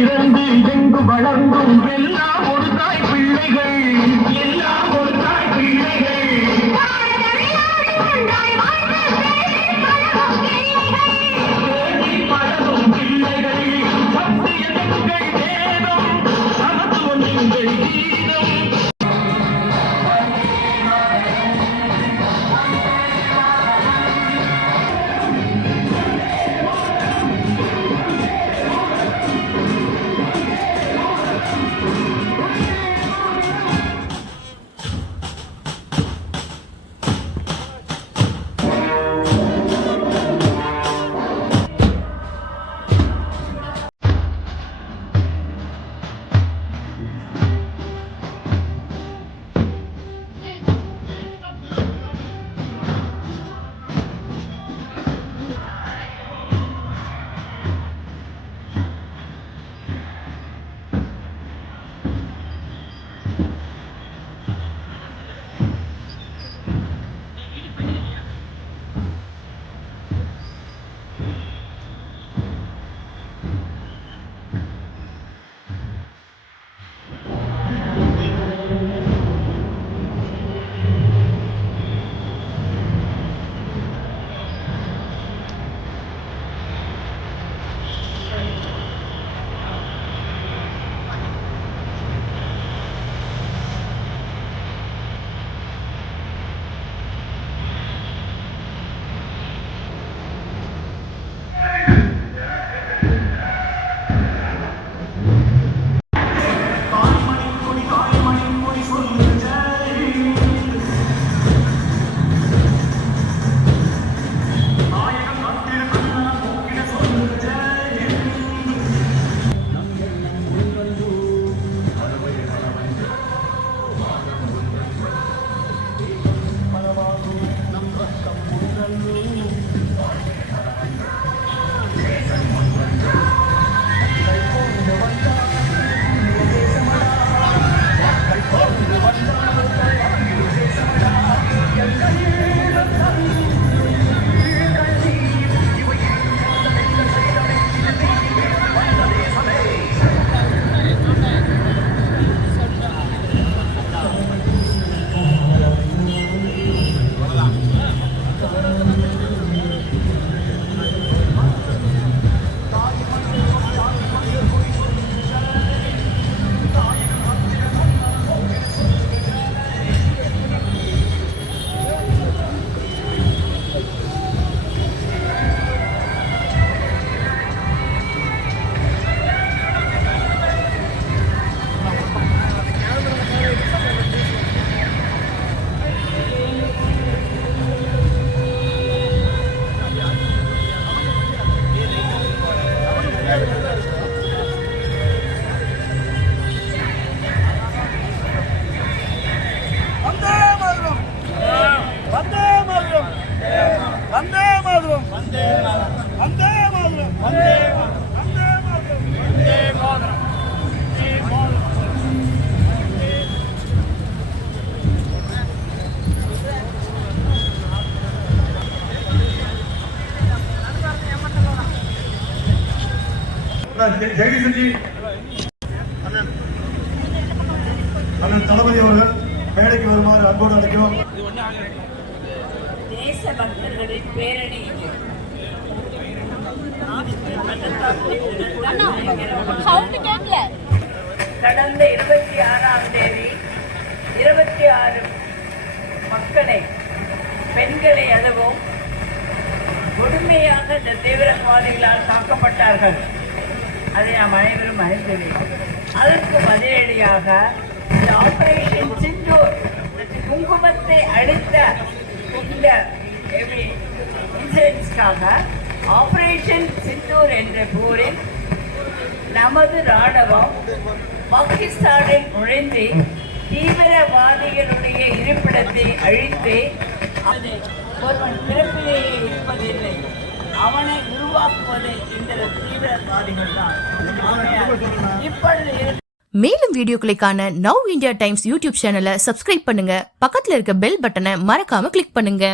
பிறந்து எங்கு வளர்ந்தும் எல்லாம் ஒரு தாய் பிள்ளைகள், எல்லாம் ஒரு தாய் பிள்ளைகள். பழகும் பிள்ளைகள் சத்தியம் எங்கள் வேதம், சமத்துவம் எங்கள் கீதம். ஜெகதீசன் ஜி அண்ணன் தளபதி அவர்கள் மேடைக்கு வருமாறு அன்போடு அழைக்கிறோம். தேச பக்தர்களின் பேரணி கடந்த 26ஆம் தேதி 26 மக்களை, பெண்களை அதுவும் கொடுமையாக இந்த தீவிரவாதிகளால் தாக்கப்பட்டார்கள். அதை நாம் அனைவரும் அறிந்திருக்கிறோம். அதற்கு பதிலடியாக இந்த ஆபரேஷன் சிந்தூர் குங்குமத்தை அழித்த இந்த இன்சிடென்ட்ஸ்க்காக ஆபரேஷன் சிந்தூர் என்ற போரில் நமது ராணுவம் பாகிஸ்தானில் நுழைந்து தீவிரவாதிகளுடைய இருப்பிடத்தை அழித்து ஒருவன் பிறப்பிலேயே இருப்பதில்லை, அவனை உருவாக்குவது இந்த தீவிரவாதிகள் தான். இப்பொழுது மேலும் வீடியோக்களை காண நவ் இந்தியா டைம்ஸ் யூடியூப் சேனலை சப்ஸ்கிரைப் பண்ணுங்க. பக்கத்துல இருக்க பெல் பட்டனை மறக்காம கிளிக் பண்ணுங்க.